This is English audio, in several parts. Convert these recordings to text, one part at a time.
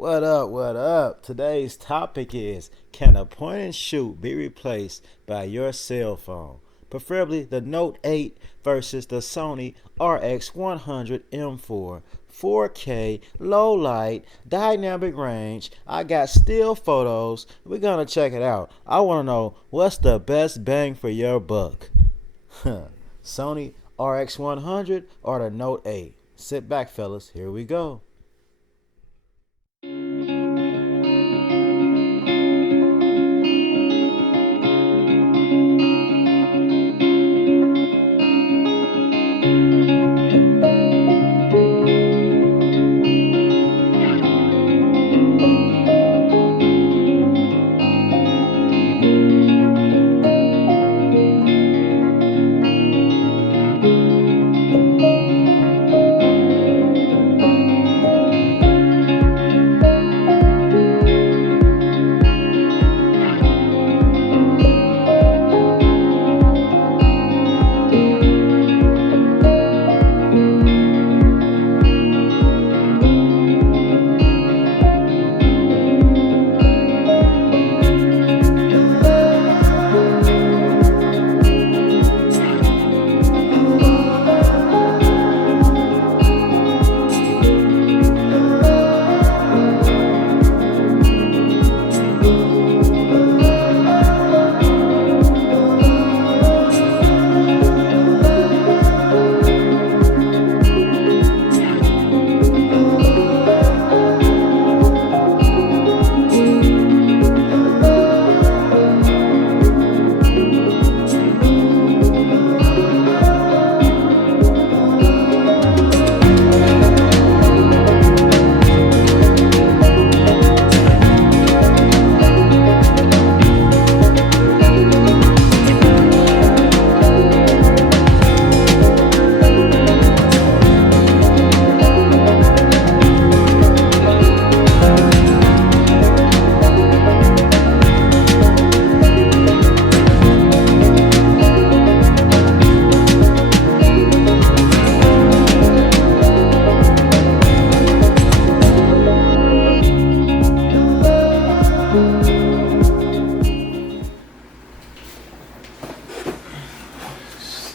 What up? What up? Today's topic is, can a point and shoot be replaced by your cell phone? Preferably the Note 8 versus the Sony Rx100 M4. 4K, low light, dynamic range. I got still photos. We're gonna check it out. I wanna know what's the best bang for your buck. Sony RX100 or the Note 8? Sit back, fellas. Here we go.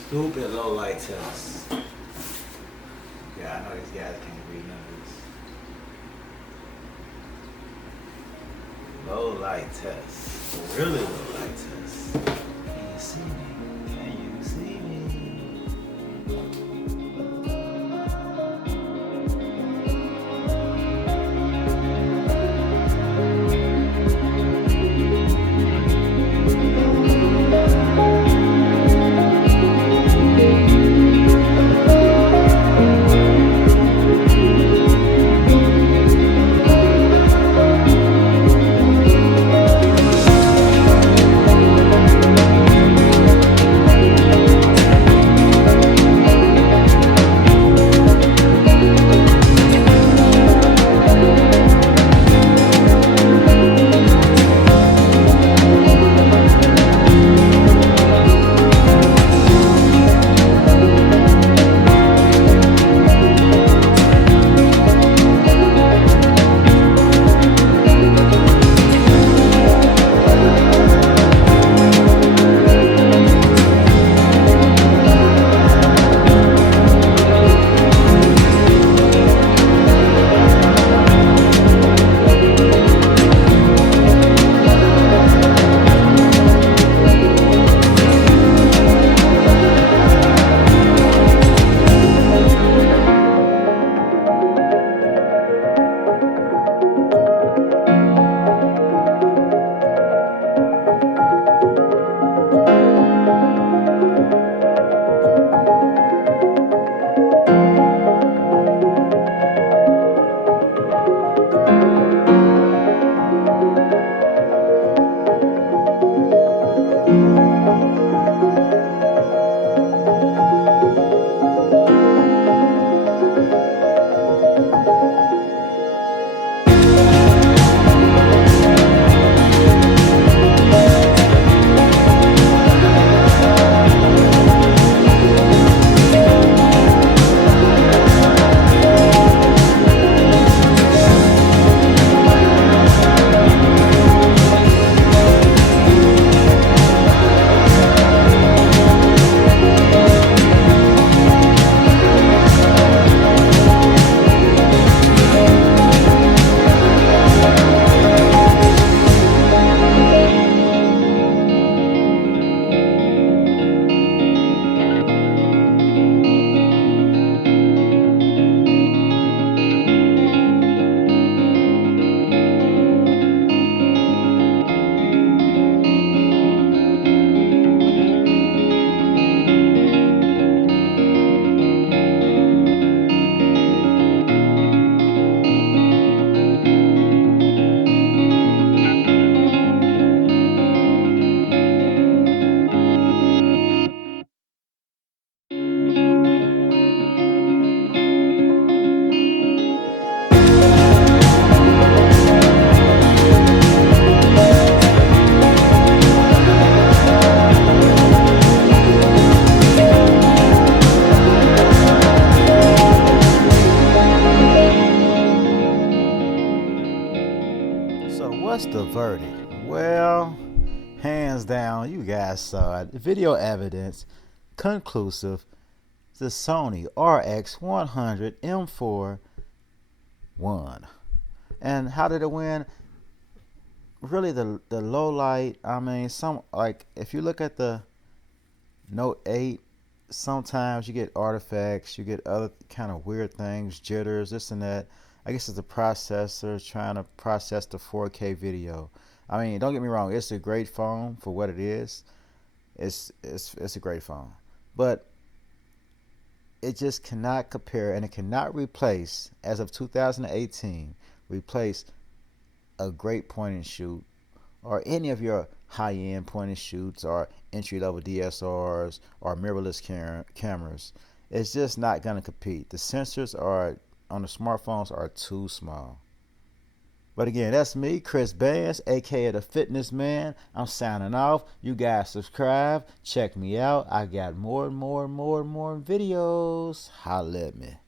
Stupid low light test. Yeah, I know these guys can't read numbers. Low light test. Really low light test. Can you see me? Can you see me? what's the verdict? Well, hands down, you guys saw it. Video evidence, conclusive. The Sony Rx100 M4 won. And how did it win? Really, the low light. I mean, some, like, if you look at the Note 8, sometimes you get artifacts, you get other kind of weird things, jitters, this and that. I guess it's the processor trying to process the 4K video. I mean, don't get me wrong, it's a great phone for what it is. It's a great phone, but it just cannot compare, and it cannot replace, as of 2018, replace a great point and shoot, or any of your high-end point and shoots, or entry-level DSLRs, or mirrorless cameras. It's just not going to compete. The sensors are on the smartphones are too small. But again, that's me, Chris Bands, aka the Fitness Man. I'm signing off. You guys subscribe, check me out. I got more videos. Holla at me.